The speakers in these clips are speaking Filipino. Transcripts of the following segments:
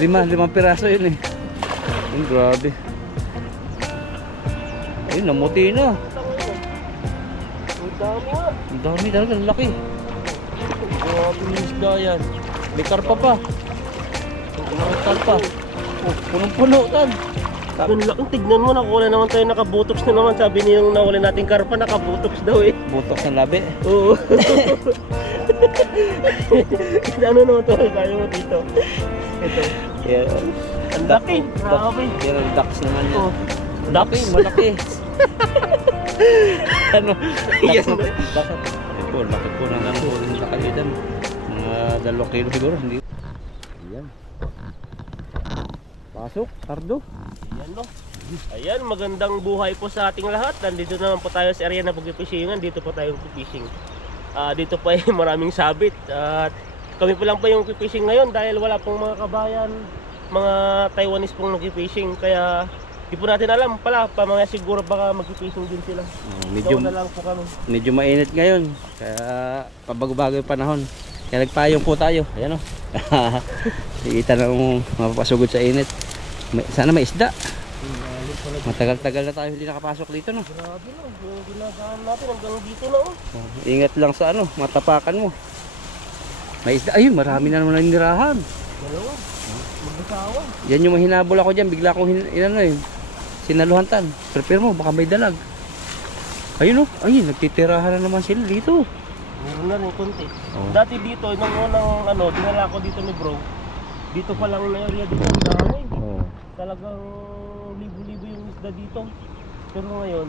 Limang piraso yun eh. Ayun, grabe. Ayun, namuti na. Ang dami nga. Ang dami talaga, ang laki. Grabe yung isda yan. May karpa pa. May karpa. Oh, punong-puno tan. Ang laking tignan mo, nakuha naman tayo, nakabutox na naman. Sabi niya yung nawala nating karpa, nakabutox daw eh. Butok ng labi. Oo. Ano naman to tayo mo dito? Ito. Yeah. Ang laki. Grabe. Yan ang ducks naman yan. Oh. Laki, malaki. Ano? Yan. Bakit? Ito, laki po na lang po rin na kayo dyan. Mga 2 kilo siguro, hindi. Ayan. Pasok, Cardo. Ayan no. Ayan, magandang buhay po sa ating lahat. Nandito naman po tayo sa area na pag-fishingan. Dito po tayo fishing. Dito pa ay maraming sabit. At kami po lang pa yung fishing ngayon dahil wala pong mga kabayan, mga Taiwanese pong nag-fishing. Kaya di po natin alam pala, pamaya siguro baka mag-fishing din sila. Medyo, na lang po kami. medyo mainit ngayon. Kaya pabago-bago yung panahon. Kaya nagpayong po tayo. Ayan o. Ikita na mapapasugod sa init. Sana may isda. Matagal-tagal na tayo hindi nakapasok dito no. Grabe no, yung ginagahan natin hanggang dito na oh. Ingat lang sa ano, matapakan mo. May isda, ayun, marami na naman nanirahan. Dalawa, mag-asawa. Yan yung mahinabol ako dyan, bigla akong sinaluhan tan. Prepare mo, baka may dalag. Ayun oh, ayun, nagtitirahan na naman sila dito. Meron na rin konti. Oh. Dati dito, nung unang dinala ko dito ni bro, dito pa lang na area dito ang dami. Oh. Talagang libo-libo yung isda dito. Pero ngayon,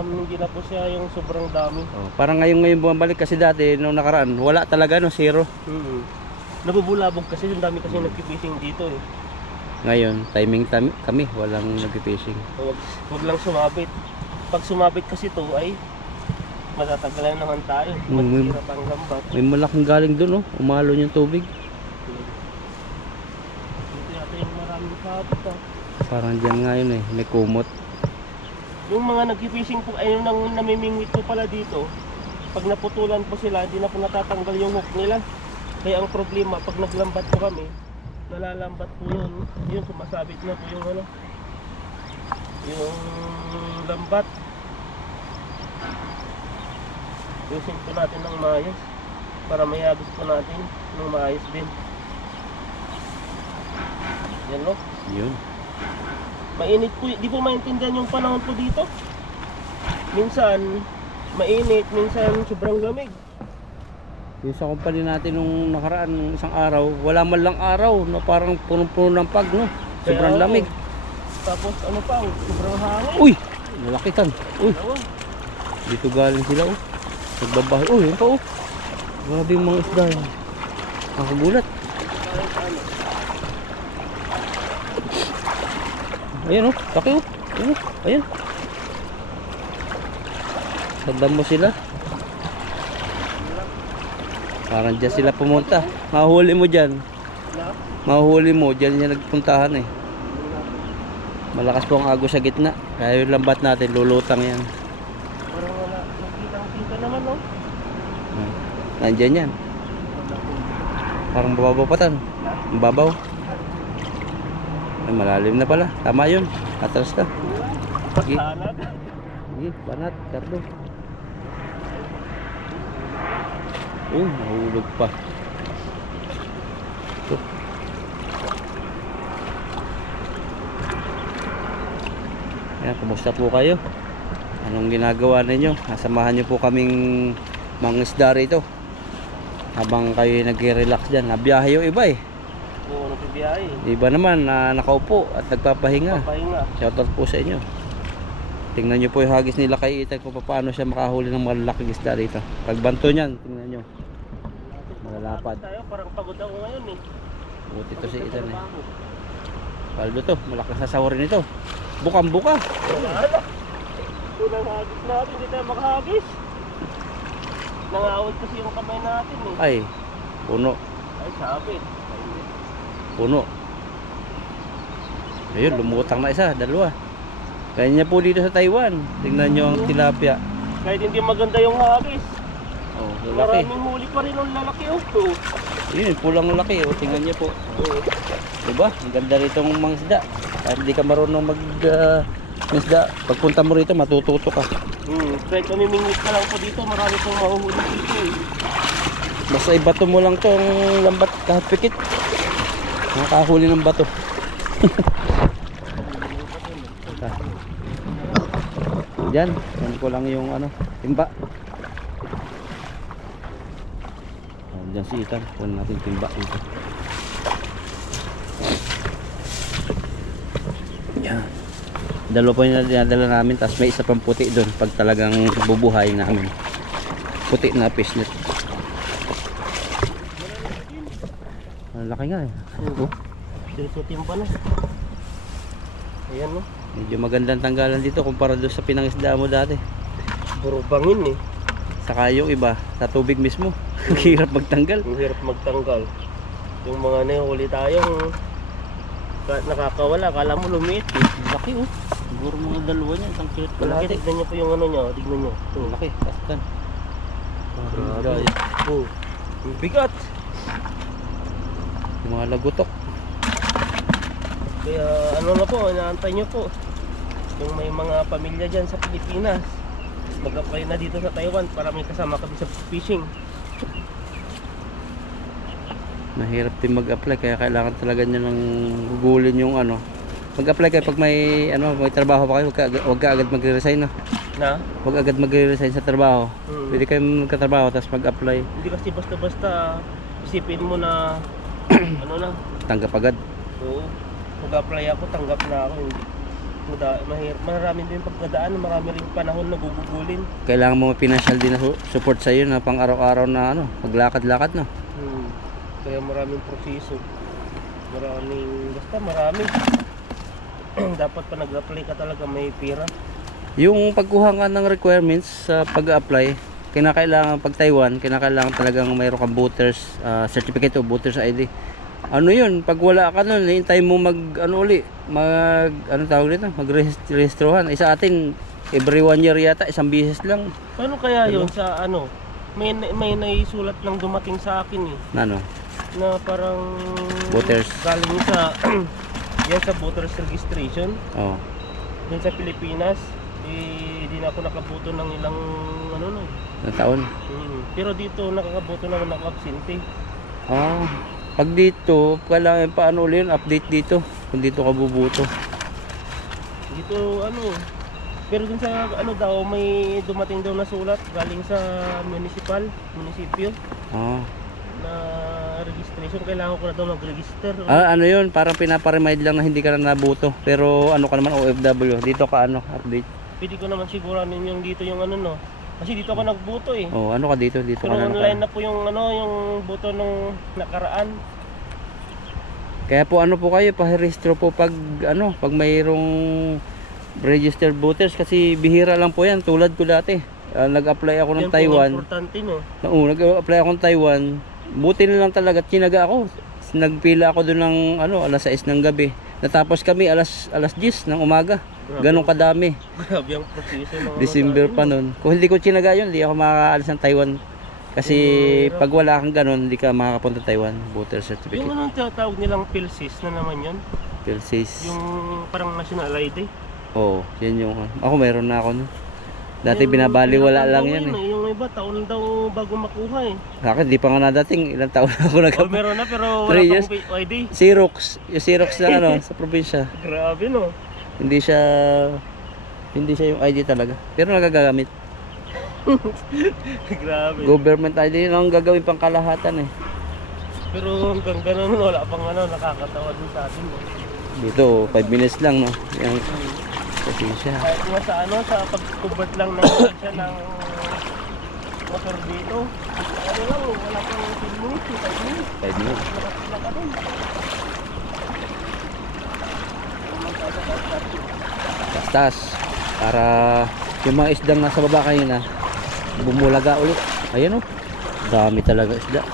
hindi na po siya yung sobrang dami. Oh, parang ngayon bumabalik kasi dati nung nakaraan, wala talaga no, zero. Nabubulabog kasi yung dami kasi nagki-fishing dito eh. Ngayon, timing kami, walang nag-fishing. So, wag lang sumabit. Pag sumabit kasi to ay matatagalan naman tayo. Maghirap ang lambat. May malaking galing doon, oh. Umalon yung tubig. Dito yata yung maraming sabit ah. Parang dyan nga yun eh, may kumot. Yung mga nag-fishing po, ayun nang namimingwit po pala dito. Pag naputulan po sila, hindi na po natatanggal yung hook nila. Kaya ang problema, pag naglambat po kami, nalalambat po yun. Yun, sumasabit na po yung ano. Yung lambat. Yusin po natin ng maayos para may agos po natin ng maayos din. Yan no? Yun. Mainit po, di po maintindihan yung panahon po dito. Minsan mainit, minsan sobrang lamig. Yung sa company natin nung nakaraan, nung isang araw, wala man lang araw, no, parang punong-puno ng pag, no? Sobrang Kaya, lamig. Tapos ano pa, sobrang hangin. Uy! Malaki tan. Uy! Dalawa. Dito galing sila, oh. Nagbabahay. Uy, yun pa, oh. Grabe yung mga isda. Nakagulat. Ayan, oh. Laki, oh. Ayan, oh. Ayan. Sadam mo sila. Parang dyan sila pumunta. Mahuli mo dyan. Mahuli mo. Dyan yan nagpuntahan eh. Malakas po ang agos sa gitna. Kaya yung lambat natin, lulutang yan. Parang wala, nakitang-kita naman no? Nandyan yan. Parang babaw pa tan. Ang babaw. Ay, malalim na pala. Tama yun. Atras ka. Sige. Hanap. Sige, banat. Cardo. Nahulog pa. Ito. Ayan, kumusta po kayo? Anong ginagawa ninyo? Nasamahan nyo po kaming mangisda rito habang kayo nagre-relax dyan. Nabiyahe yung iba eh. Oo, nagbibiyahe. Iba naman na nakaupo at nagpapahinga. Papahinga. Shoutout po sa inyo. Tingnan nyo po yung hagis nila kay Ethan kung paano siya makahuli ng malalaking isda dito. Pagbanto nyan, tingnan nyo. Malalapad. Tayo, parang pagod ako ngayon eh. Buti to si Ethan eh. Paldo to, malakas sa sawarin ito. Bukang buka. Wala na. Unang hagis natin, hindi tayo makahagis. Nangawad kasi yung kamay natin eh. Ay, puno. Ay, sabit. Puno. Ayun, lumutang na isa, dalawa. Kanya po dito sa Taiwan. Tingnan nyo ang tilapia. Kahit hindi maganda yung hagis. Oh, lalaki. Maraming huli pa rin ang lalaki oh. Yun, pulang laki. O, tingnan niyo po. Oo. Diba? Ang ganda rito ng mga isda. Kahit hindi ka marunong isda, pagpunta mo rito, matututo ka. Kahit mamimingwit ka lang po dito, marami pong mahuhuli dito eh. Basta ibato mo lang tong lambat kahit pikit. Nakahuli ng bato. Diyan, yan ko lang yung ano, timba. Diyan si Ethan, kunin natin timba dito. Yan. Dalawa po yung dinadala namin, tapos may isa pang puti doon pag talagang bubuhay namin. Puti na fishnet. Ang laki nga eh. Oh. Sinusutin pa na. Ayan no. Medyo magandang tanggalan dito kumpara doon sa pinangisda mo dati. Puro bangin eh. Saka yung iba, sa tubig mismo. Ang hirap magtanggal. Ang hirap magtanggal. Yung mga nahuli tayong nakakawala, kala mo lumiit eh. Laki oh. Siguro mga dalawa niya, isang kilot Malaki, kalahati. tignan nyo po yung ano nyo, tignan nyo. Ito. Laki, kastan. Grabe. Oh, ang bigat. Yung mga lagutok. Kaya ano na po, inaantay nyo po. Yung may mga pamilya dyan sa Pilipinas, mag-apply na dito sa Taiwan para may kasama kami sa fishing. Mahirap din mag-apply kaya kailangan talaga niya ng gugulin yung ano. Mag-apply kayo pag may ano, may trabaho pa kayo, huwag ka agad magre-resign no. Na? Huwag agad magre-resign sa trabaho. Pwede kayo magkatrabaho tapos mag-apply. Hindi kasi basta-basta isipin mo na ano na. Tanggap agad. Oo. Mag-apply ako, tanggap na ako. Hindi. Marami din pagkadaan, marami rin panahon na gugugulin. Kailangan mo financial din na support sa iyo na pang araw-araw na ano, maglakad-lakad no. Kaya maraming proseso. Basta marami. Dapat pa nag-apply ka talaga may pera. Yung pagkuha nga ng requirements sa pag-apply, kinakailangan pag Taiwan, kinakailangan talagang mayroon kang voters certificate o voters ID. Ano yun, pag wala ka nun, hintay mo mag ano tawag dito, magrehistrohan. Isa atin, every 1 year yata, isang bisis lang. Paano kaya yun sa ano? May naisulat lang dumating sa akin eh. Ano? Na parang Voters. galing sa yan sa voters registration. Oh. Dun sa Pilipinas, di na ako nakaboto ng ilang ano no. Na taon? Pero dito nakakaboto naman ako absente. Pag dito, kailangan paano ulit yun, update dito. Kung dito ka bubuto. Dito ano, pero dun sa ano daw, may dumating daw na sulat galing sa munisipyo na registration. Kailangan ko na daw mag-register. Ano yun, parang pinaparemind lang na hindi ka na nabuto. Pero ano ka naman, OFW, dito ka ano, update. Pwede ko naman siguranin yung dito yung ano no. Kasi dito ako nagbuto eh. Oh, ano ka dito? Dito Pero ka na. online na po yung ano, yung buto nung nakaraan. Kaya po ano po kayo, pa-registro po pag ano, pag mayroong registered voters kasi bihira lang po yan tulad ko dati. Nag-apply ako ng Yan po Taiwan. importante no. Nag-apply ako ng Taiwan. Buti na lang talaga tinaga ako. Nagpila ako doon ng ano, alas 6 ng gabi. Natapos kami alas 10 ng umaga. Ganong kadami. Grabe ang proseso ng December pa noon. Kung hindi ko tinaga yun, hindi ako makakaalis ng Taiwan. Kasi pag wala kang ganon, hindi ka makakapunta Taiwan. Voter Yung certificate. anong tinatawag nilang PhilSys na naman yun? PhilSys. Yung parang national ID? Oo, yan yung ako meron na ako no. Dati binabaliwala lang yan eh. Yung iba taon daw bago makuha eh. Sa akin, di pa nga nadating. Ilang taon na ako Oh, meron na pero wala 3 years. pang ID. Xerox. Yung Xerox na ano, sa probinsya. Grabe no. Hindi siya yung ID talaga. Pero nagagamit. Grabe. Government ID yun ang gagawin pang kalahatan eh. Pero hanggang ganun wala pang ano, nakakatawa din sa atin. Dito, 5 minutes lang no. Yung probinsya. Kahit nga sa ano, sa pag-convert lang ng siya ng motor dito. Ano lang, wala pang 10 minutes, 5 minutes. 5 minutes. Nakakita ka din. Tastas. Para yung mga isdang nasa baba kayo na bumulaga ulit. Ayan o. Dami talaga isda.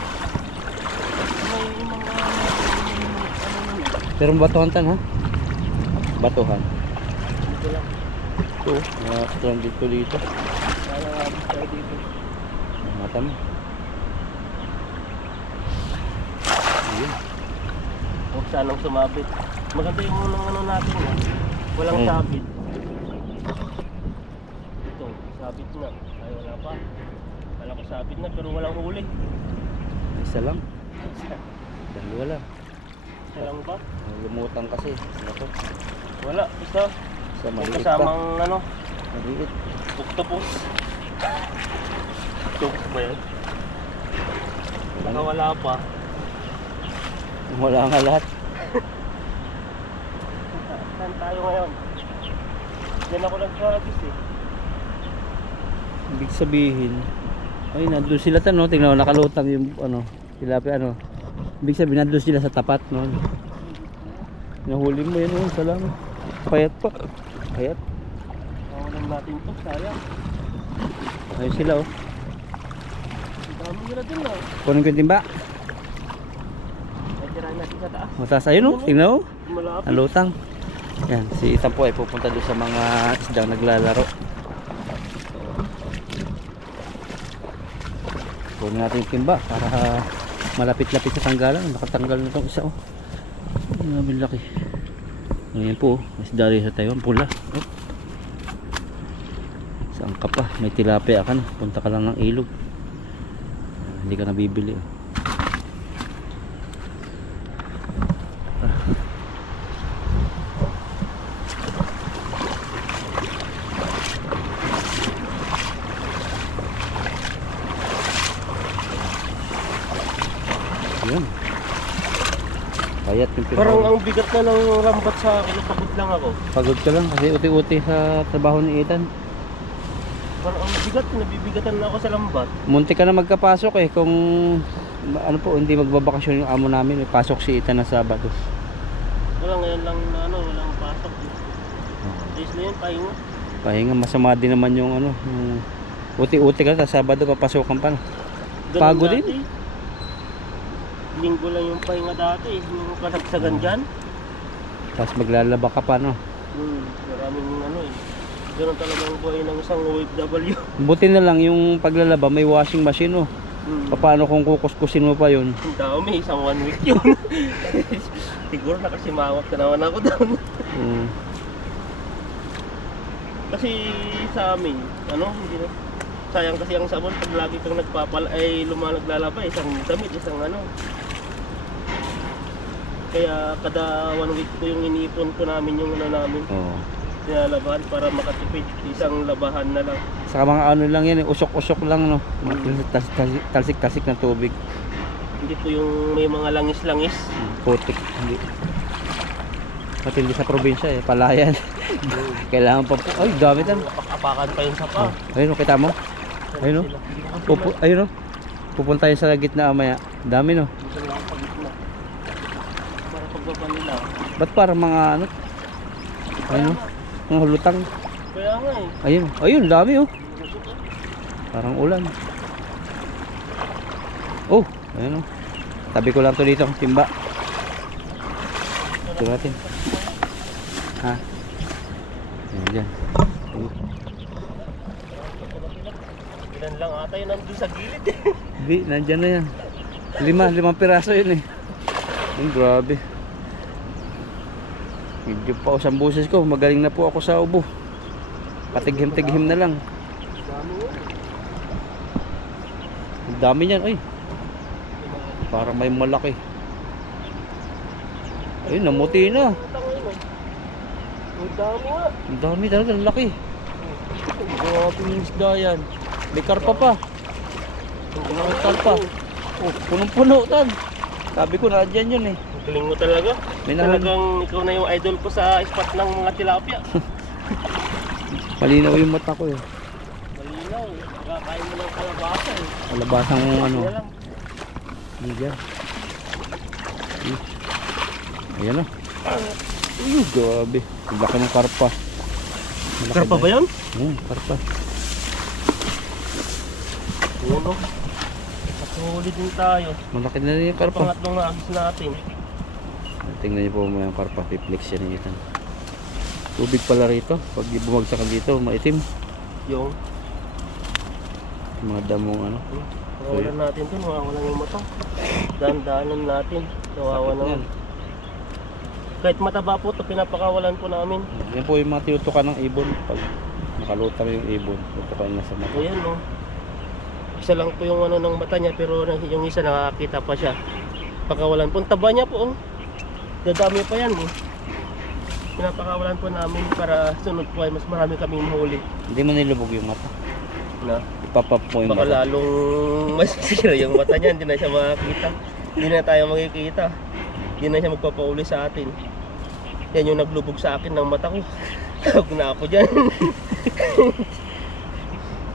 Pero batuhan tan ha? Batuhan. Dito lang. Ito. Strand dito. Kaya abis tayo dito. Mata mo. Ayun. Huwag sanang sumabit. Maganda yung ano natin ha. Walang Hmm. sabit. Ito, sabit na. Ay wala pa. Kala ko sabit na pero walang huli. Isa lang. Dalawa lang. Isa lang ba? Lumutang kasi. Ano to? Wala, isa. Sa May maliit pa. kasamang ano, Maliit. octopus. Octopus ba yan? Baka wala pa. Wala nga lahat. Saan tayo ngayon? Diyan ako nag-practice eh. Ibig sabihin, ay nandun sila tan, no? Tingnan mo, nakalutang yung ano, tilapia ano. Ibig sabihin, nandun sila sa tapat, no? Nahuli mo yan, oh, salamat. Payat pa. Payat. Nawalan natin to, sayang. Ayun sila, oh. Ang dami nila dun ah. Kunin ko yung timba. Ay, tirahin natin sa taas. Mataas, ayun, oh. Tingnan mo. Malapit. Nalutang. Yan, si Ethan po ay pupunta doon sa mga isdang naglalaro. Kunin natin yung timba para malapit-lapit sa tanggalan. Nakatanggal na itong isa, oh. Ang laki. Ngayon po, isda rin sa Taiwan, pula. Oh. Saan ka pa? May tilapia ka na. Punta ka lang ng ilog. Hindi ka nabibili, oh. Yun. Payat yung Parang pinaka. ang bigat na ng lambat sa akin. Pagod lang ako. Pagod ka lang kasi uti-uti sa trabaho ni Ethan. Parang ang bigat. Nabibigatan na ako sa lambat. Munti ka na magkapasok eh kung ano po, hindi magbabakasyon yung amo namin. May pasok si Ethan na Sabado. Wala ngayon lang na ano. Walang pasok. Days na yun. Pahinga. Pahinga, masama din naman yung ano. Yung uti-uti ka sa Sabado papasokan pa na. Ganun Pagod dati. din. Linggo lang yung pahinga dati. Yung kasagsagan dyan. Tapos maglalaba ka pa, no? Maraming ano eh. Ganun talaga ang buhay ng isang OFW. Buti na lang yung paglalaba may washing machine, oh. Paano kung kukuskusin mo pa yun? Ang dami, isang 1 week yun. Siguro nakasimawak na naman ako doon. Kasi sa amin, ano, hindi na. Sayang kasi ang sabon pag lagi kang ay naglalaba, isang damit, isang ano. Kaya kada 1 week ko yung iniipon ko namin yung ano namin. Oo. Nilalabahan para makatipid. Isang labahan na lang. Saka mga ano lang yan, usok-usok lang, no? Talsik-talsik na tubig. Hindi po yung may mga langis-langis. Putik, hindi. Pati hindi sa probinsya eh, palayan. Kailangan pa po. Ay, dami tan. Apak-apakan pa yung sapa. Ayun, kita mo? Ayun, no? Ayun, no? Pupunta yun sa gitna maya. Dami, no? Dito lang ang pagitna. Para pagbaba nila. Ba't parang mga ano? Ayun, no? Mga hulutang. Kaya nga eh. Ayun, ayun, dami, oh. Parang ulan. Oh, ayun, no? Tabi ko lang to dito, timba. Ito natin. Ha? Ayan dyan. Ilan lang ata yun nandun sa gilid eh. Hindi, nandyan na yan. Limang piraso yun eh. Ay, grabe. Medyo pa o ang buses ko. Magaling na po ako sa ubo. Patighim-tighim na lang. Dami yun. Ang dami niyan. Ay, parang may malaki. Ayun, namuti na. Ang dami nga. Ang dami talaga, ang laki. Grabe yung isda yan. May karpa pa. May karpa. Oh, punong-puno tan. Sabi ko na dyan yun eh. Ang galing mo talaga. May nahuli. Talagang ikaw na yung idol ko sa spot ng mga tilapia. Malinaw yung mata ko eh. Malinaw. Kakain mo ng kalabasa eh. Kalabasang ano. Yan lang. Diyan. Ayan o. Grabe. Ang laki ng karpa. Malaki Karpa ba yun? Karpa. Oo. Huli din tayo. Malaki na rin yung karpa. Pangatlong agis natin. Tingnan niyo po mga karpa. Piplex yan ito. Tubig pala rito. Pag bumagsak ka dito, maitim. Yung Mga damong ano. Kawalan natin ito, mawawalan yung mata. Dahan-dahanan natin. Kawawa Sakit naman. yan. Kahit mataba po ito, pinapakawalan po namin. Yan po yung mga tinutukan ng ibon. Pag nakalutang yung ibon, tutukan niya sa mata. Ayan no. Isa lang po yung ano ng mata niya, pero yung isa nakakita pa siya. Pakawalan po. Ang taba niya po. Oh. Dadami pa yan. Oh. Pinapakawalan po namin para sunod po ay mas marami kaming huli. Hindi mo nilubog yung mata. Na, Ipapap mo yung baka mata. lalong masisira yung mata niya. Hindi na siya makakita. Hindi na tayo makikita. Hindi na siya magpapauli sa atin. Yan yung naglubog sa akin ng mata ko. Tawag na ako dyan.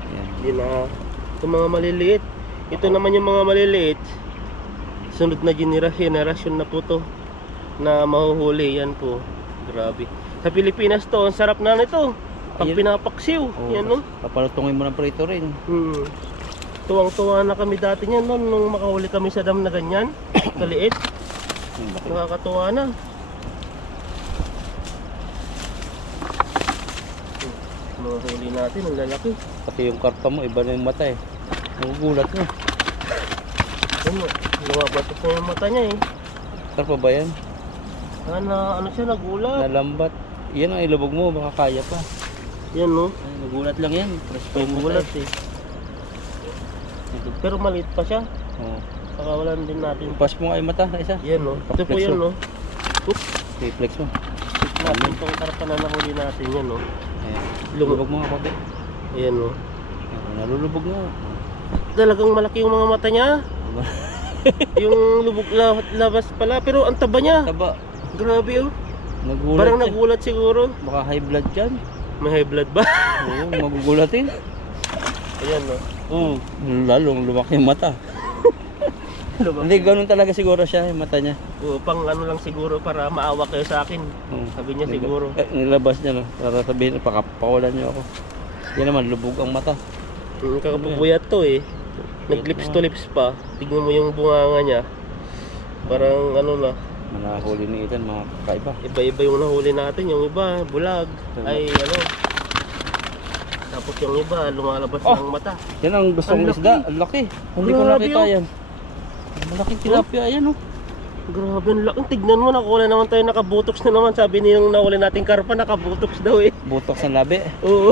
Yan. Hindi na. Itong mga maliliit. Ito naman yung mga maliliit. Sunod na generasyon na po to na mahuhuli. Yan po. Grabe. Sa Pilipinas to, ang sarap na nito. Pag Ayun. pinapaksiw. Oo, Yan no. papalutungin mo ng prito rin. Tuwang-tuwa na kami dati niyan no, nung makahuli kami sa dam na ganyan. Kaliit. Ang laki. Nakakatuwa na. Mga huli natin, ang lalaki. Pati yung karpa mo, iba na yung mata eh. Nagugulat mo. Ano, lumabatok na yung mata niya eh. Karpa ba yan? Ano siya, nagulat. Nalambat. Yan ang ilubog mo, baka kaya pa. Yan no. Ay, nagulat lang yan. Press pa yung Nagulat mata eh. Pero maliit pa siya. Oo. Pakawalan din natin. Pas mo nga yung mata, isa. Yan no. Ito po yan no. Oops. I-flex mo. Natin itong karpa na nahuli natin yan no. Ayan. Lulubog mo nga konti. Ayan no. Ayan, nalulubog na. Talagang malaki yung mga mata niya. Yung lubog labas pala. Pero ang taba niya. Taba. Grabe oh. Nagulat Parang siya. nagulat siguro. Baka high blood dyan. May high blood ba? Oo, magugulatin. Ayan no. Oo. Lalong lumaki yung mata. Hindi, ganun talaga siguro siya, yung mata niya. Pang ano lang siguro para maawa kayo sa akin. Oo. Sabi niya siguro. Nilabas niya, no? Para sabihin, pakapawalan niyo ako. Yan naman, lubog ang mata. Kakapupuyat to eh. Nag-lips to lips pa. Tignan mo yung bunganga niya. Parang ano na. Manahuli ni Ethan, mga kakaiba. Iba-iba yung nahuli natin. Yung iba, bulag. Ay ano. Tapos yung iba, lumalabas ng mata. Yan ang gustong Ang isda. Ang laki. Hindi ko Grabe, nakita oh. yan. Malaking tilapia, ayan oh. Grabe, ang laki. Tignan mo, nakula naman tayo, nakabutox na naman. Sabi niyang nahuli nating karpa, nakabutox daw eh. Butok sa labi. Oo.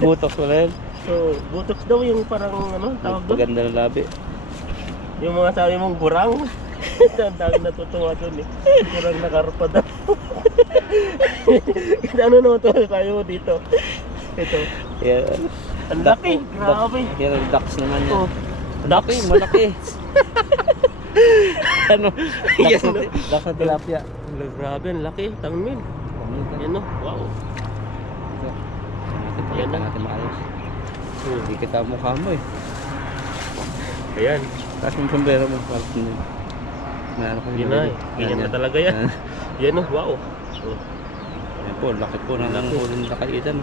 Butok wala yan. So, butox daw yung parang ano, tawag doon. Paganda ng labi. Yung mga sabi mong burang. Ang dami natutuwa doon eh. Burang na karpa daw. Ano naman tayo dito? Ito. Yan. Ang laki. Grabe. Yan ang ducks naman yan. Oh. Malaki, malaki. Ano? Yan, no? Ducks na tilapia. Grabe, ang laki. Tangmin. Yan no. Wow. Yan na natin maayos. Hindi kita mukha mo eh. Ayan. Tapos yung sombrero mo. Ano ko Yun na eh. Ganyan na talaga yan. Yan no. Wow. Oh. Yan po, laki po ng Laki. huli ng kakaitan.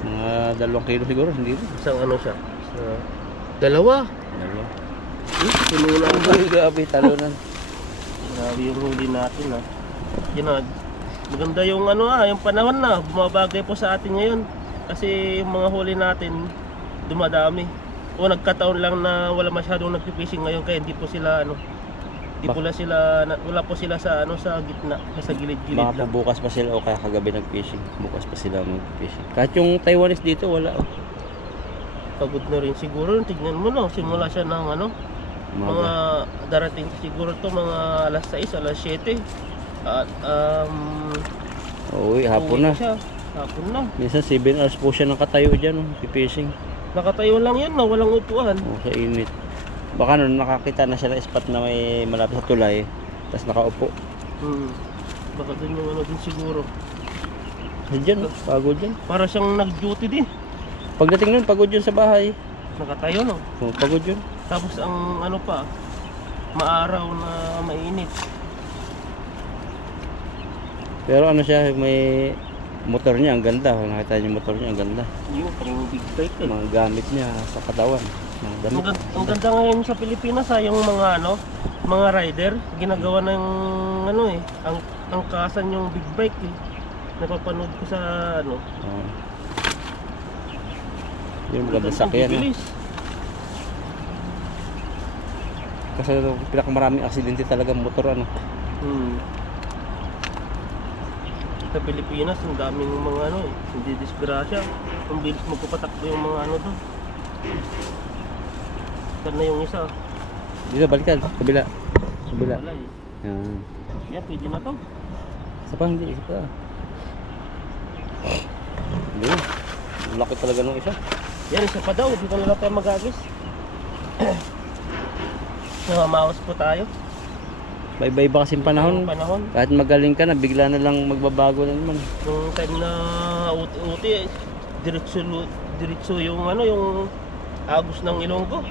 Mga 2 kilo siguro, hindi ba? Isang ano siya. Dalawa. Dalawa. Sinula Ang huli gabi, talunan. Grabe yung huli natin ha. Yun na. Maganda yung ano yung panahon na. Bumabagay po sa atin ngayon. Kasi yung mga huli natin, dumadami. O nagkataon lang na wala masyadong nagpipishing ngayon kaya hindi po sila ano. Wala po sila sa ano sa gitna, sa gilid-gilid Baka po lang. bukas pa sila o kaya kagabi nag-fishing. Bukas pa sila mag-fishing. Kahit yung Taiwanese dito, wala oh. Pagod na rin siguro. Tignan mo no, simula siya ng ano, mga darating siguro to mga alas 6, alas 7. At Uy, hapon uwi na. siya. Hapon na. Minsan 7 hours po siya nakatayo dyan, oh, fishing. Nakatayo lang yan, no? Walang upuan. Oh, sa init. Baka nun nakakita na siya ng spot na may malapit sa tulay, tapos nakaupo. Baka dun yung ano din siguro. Diyan, oh, pagod dyan. Para siyang nag-duty din. Pagdating nun, pagod yun sa bahay. Nakatayo, no? Oh, pagod yun. Tapos ang ano pa, maaraw na mainit. Pero ano siya, may motor niya, ang ganda. Nakita niyo yung motor niya, ang ganda. Yung parang big bike eh. Mga gamit niya sa katawan. Mga damit. Ang ganda ngayon sa Pilipinas yung mga ano, mga rider, ginagawa ng ano eh, ang angkasan yung big bike eh. Napapanood ko sa ano. Oh. Yung maganda sakyan. Oh. Bibilis. Kasi pinakamaraming aksidente talaga motor ano. Sa Pilipinas, ang daming mga ano, hindi disgrasya. Ang bilis magpapatakbo yung mga ano doon. Saan na yung isa? Dito balikan, kabila. Kabila. Wala eh. Yan. Yan, pwede na to. Isa pa, hindi, isa pa. Yun. Ang laki talaga nung isa. Yan, isa pa daw. Dito na lang tayo mag-agis. Namamawas po tayo. Iba-iba kasing panahon. Panahon. Kahit magaling ka na, bigla na lang magbabago na naman. Nung time na uti, diretso yung ano, yung agos ng Ilonggo.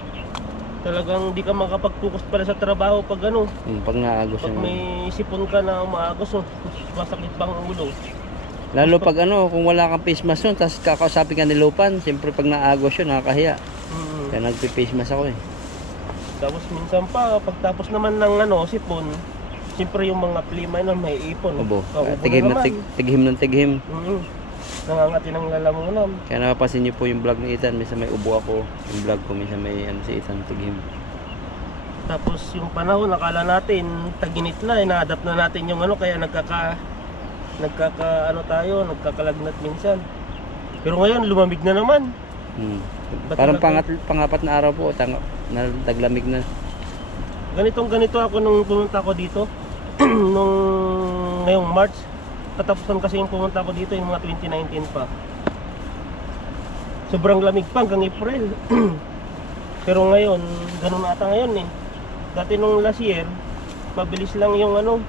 Talagang di ka makapag-focus pala sa trabaho pag ano. Pag naagos Pag yun. may sipon ka na umaagos, masakit pang ulo. Lalo pag ano, kung wala kang face mask yun, tapos kakausapin ka ni Lupan, siyempre pag naagos yun, nakakahiya. Kaya nagpe-face mask ako eh. Tapos minsan pa, pagtapos naman ng ano, sipon, siyempre yung mga plima na may ipon. Obo. Ubo Tighim na na naman. tighim ng tighim. Nangangati ng lalamunan. Kaya napapansin niyo po yung vlog ni Ethan, minsan may ubo ako, yung vlog ko, minsan may ano si Ethan, tighim. Tapos yung panahon, nakala natin, taginit na, ina-adapt na natin yung ano, kaya nagkakalagnat minsan. Pero ngayon, lumamig na naman. Ba't Parang talaga? pangapat na araw po, taglamig na. Ganito ako nung pumunta ko dito. Ngayong March. Katapusan kasi yung pumunta ko dito, yung mga 2019 pa. Sobrang lamig pa hanggang April. Pero ngayon, ganun ata ngayon eh. Dati nung last year, mabilis lang yung ano,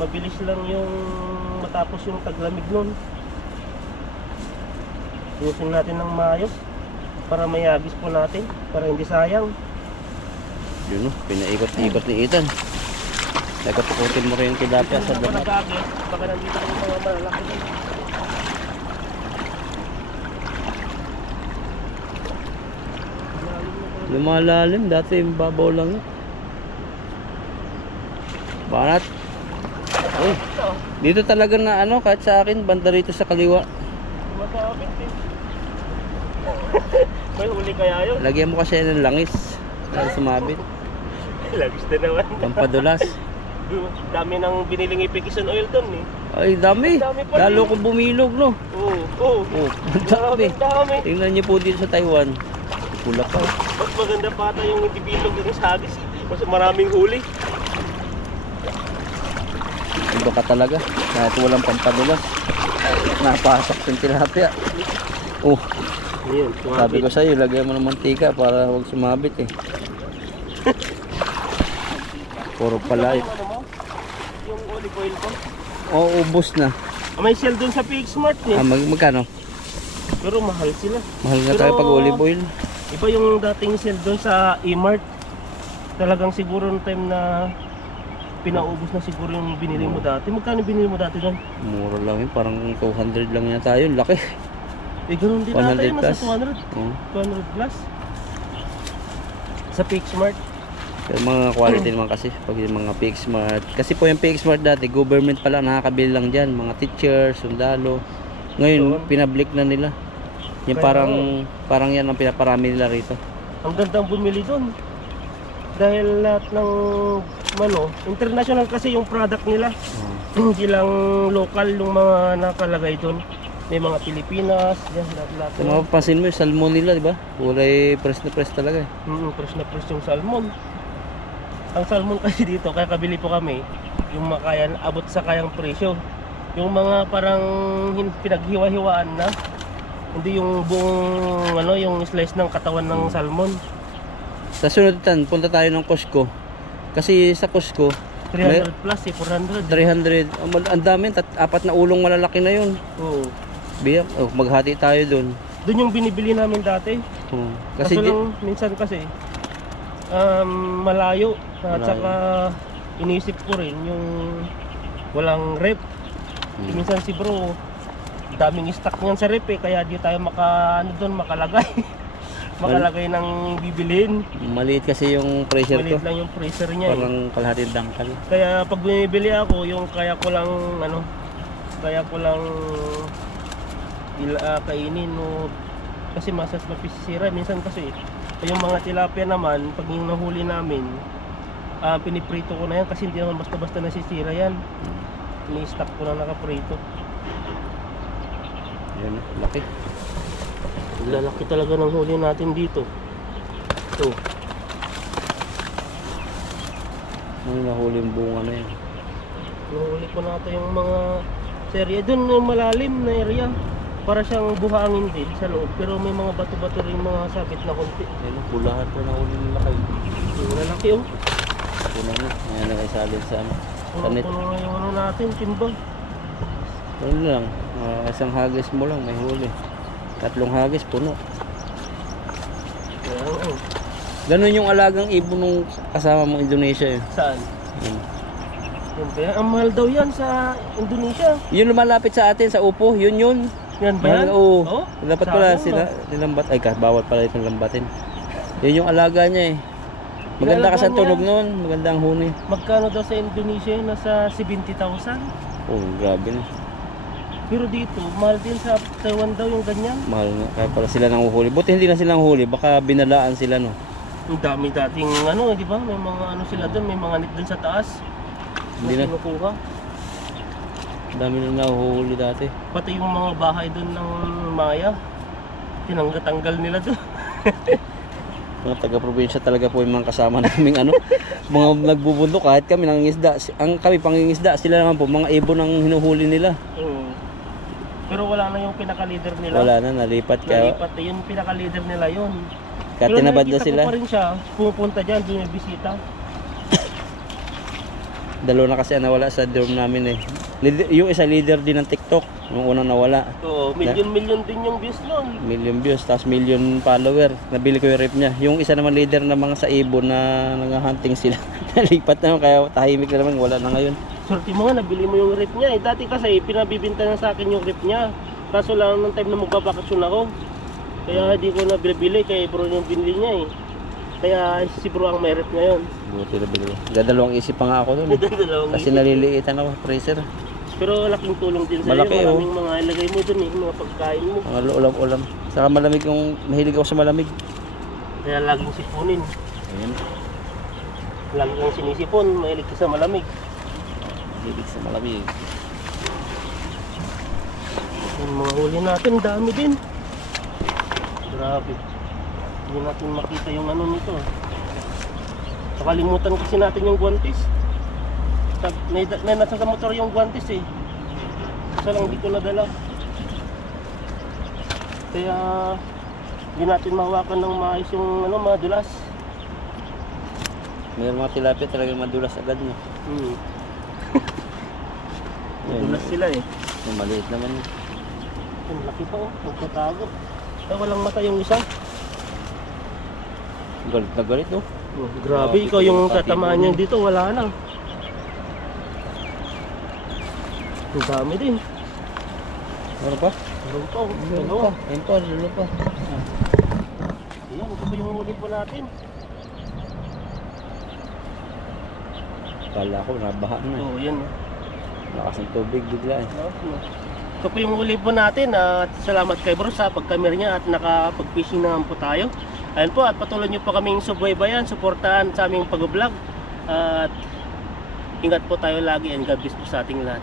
mabilis lang yung matapos yung taglamig nun. Ayusin natin ng maayos para mayagis po natin, para hindi sayang. Yun o, pinaikot-ikot ni Ethan. Nagkapukutin mo rin yung tilapia sa Ako dagat. nag-agis, baka nandito yung mga malalaki. Lumalalim, dati yung babaw lang yun. Banat. Eh, dito talaga na ano, kahit sa akin, banda rito sa kaliwa. Masakit eh. May huli kaya yun? Lagyan mo kasi ng langis para sumabit. Lagis na naman. Pampadulas. Dami ng biniling ipikison oil doon eh. Ay, dami. Dami pa Lalo din. ko bumilog, no? Oo. Oh, ang dami. Dami. Tingnan niyo po dito sa Taiwan. Pula pa. Mas maganda pa ata yung hindi bilog ng sagis. Mas maraming huli. Iba ka talaga. Kahit walang pampadulas. Napasak yung tilapia. Oh, Ayun, sabi ko sa'yo, lagyan mo ng mantika para huwag sumabit eh. Puro pala eh. Ano mo? Yung olive oil ko. Oh, ubos na. May sale doon sa PX Smart eh. Magkano? Pero mahal sila. Mahal nga Pero- tayo pag olive oil. Iba yung dating sale doon sa E-Mart. Talagang siguro yung time na pinaubos na siguro yung binili mo dati. Magkano binili mo dati doon? Mura lang yun. Parang 200 lang yata yun. Laki. Eh, ganun din 100 natin yun. Nasa plus. 200. Oh. 200 plus. Sa PX Smart. Yung mga quality naman kasi pag yung mga PX Smart. Kasi po yung PX Smart dati, government pala nakakabili lang dyan. Mga teachers, sundalo. Ngayon, Oo. pinablik na nila. Yung Kaya parang yan ang pinaparami nila rito. Ang gandang bumili doon. Dahil lahat ng international kasi yung product nila. Hindi lang local yung mga nakalagay doon. May mga Pilipinas, yan, lahat. Kung mapapansin mo yung salmon nila, di ba? Kulay press na press talaga eh. Fresh na fresh yung salmon. Ang salmon kasi dito, kaya kabili po kami, yung makayan, abot sa kayang presyo. Yung mga parang pinaghiwa-hiwaan na, hindi yung buong yung slice ng katawan ng salmon. Sa sunod tan, punta tayo ng Costco. Kasi sa Costco, 300 plus eh, 400. 300. Ang dami, apat na ulong malalaki na yun. Oo. Biyak, maghati tayo dun. Doon yung binibili namin dati. Kasi Kaso lang, minsan kasi, malayo. At Malayo. saka, inisip ko rin yung walang rep. Minsan si bro, daming stock niyan sa rep eh, kaya di tayo makalagay. Makalagay ng bibilhin. maliit kasi yung pressure Maliit ko. lang yung freezer niya eh. Parang kalahating dangkal. Kaya pag bumibili ako, yung kaya ko lang kainin no, kasi masas mapisira minsan kasi Yung mga tilapia naman, pag yung nahuli namin, piniprito ko na yan kasi hindi naman basta-basta nasisira yan. Ini-stock ko na nakaprito. Yan, laki. Lalaki talaga ng huli natin dito. Ito. Ano nahuli yung bunga na yan? Nahuli ko natin yung mga serye. Doon yung malalim na area. Para siyang buhangin din sa loob. Pero may mga bato-bato rin mga sabit na konti. Yan, pulahan po nahuli ng laki. Yung lalaki oh. Puno na. Ayan, nakaisalin sa ano. Tanit. Puno na yung ano natin, timbang. Ano lang, isang hagis mo lang, may huli. 3 hagis, puno. Kaya oh. Ganun yung alagang ibon nung kasama mo Indonesia eh. Saan? Yun. Yan ba yan? Ang mahal daw yan sa Indonesia. Yung lumalapit sa atin sa upo, yun. Yan ba yan? Oo. Oh? Dapat pala Sayang, sila nilambat. Ay, bawal pala itong lambatin. Yun yung alaga niya eh. Maganda kasi ang Inalagaan tunog niya. noon. Maganda ang huni. Magkano daw sa Indonesia? Nasa 70,000. Oh, grabe na. Pero dito, mahal din sa Taiwan daw yung ganyan. Mahal nga. Kaya pala sila nang huli. Buti hindi na sila huli. Baka binalaan sila no. Ang dami dating ano, di ba? May mga ano sila doon, may mga net doon sa taas. Hindi na. Kinukuha. Dami na nahuhuli dati. Pati yung mga bahay doon ng Maya, tinanggal nila doon. Mga taga-probinsya talaga po yung mga kasama naming ano. Mga nagbubundok kahit kami nangingisda. Ang kami pangingisda. Sila naman po mga ibon ang hinuhuli nila. Oo. Pero wala na yung pinaka-leader nila. Wala na, nalipat. Kaya Nalipat na yung pinaka-leader nila yun. kaya tinabad na nakikita sila. ko pa rin siya, pumupunta dyan, doon may bisita. Dalawa na kasi ang nawala sa dorm namin eh. Yung isa leader din ng TikTok. Yung unang nawala. Oo, million din yung views nun. Million views, tapos million follower. Nabili ko yung rep niya. Yung isa naman leader ng mga sa ibon na nang-hunting sila. Nalipat na kaya tahimik na naman. Wala na ngayon. Swerte mo nga, nabili mo yung rep niya. Eh, dati kasi pinabibinta na sa akin yung rep niya. Kaso lang nung time na magbabakasyon ako. Kaya hindi ko na binibili kay bro yung binili niya eh. Kaya si bro ang may rep ngayon. Buti na bili. Dadalawang isip pa nga ako dun. Dalawang Kasi isip. naliliitan ako, freezer. Pero laking tulong din sa'yo. Malaki, oh. Maraming mga ilagay mo dun eh, mga pagkain mo. Mga ulam-ulam. Saka malamig yung, mahilig ako sa malamig. Kaya laging sipunin. Ayan. Lagi kang sinisipon, mahilig ka sa malamig. Mahilig sa malamig. Yung mga huli natin, dami din. Grabe. Hindi natin makita yung ano nito. Nakalimutan kasi natin yung guwantes. May nasa sa motor yung guwantes eh. Isa lang hindi ko nadala. Kaya hindi natin mahawakan ng maayos yung ano, madulas. Mayroon mga tilapia talagang madulas agad no. Madulas sila eh. Yung maliit naman. Ang laki pa oh, magtatago. Ay, walang mata yung isa. Galit na galit no. Oh, grabe, ikaw yung tatamaan niya dito, wala na. Ang dami din. Meron pa? Meron pa, oh. Meron Dalawa. pa. Ayun pa, lalo pa. Ayan, ito pa yung huli po natin. Kala ko nabaha na eh. Oh, yan. Lakas ng tubig bigla eh. Ito po yung huli po natin at salamat kay bro sa pagkamera niya at nakapag-fishing naman po tayo. Ayan po at patuloy nyo po kaming subaybayan, suportahan sa aming pag-vlog at ingat po tayo lagi and God bless po sa ating lahat.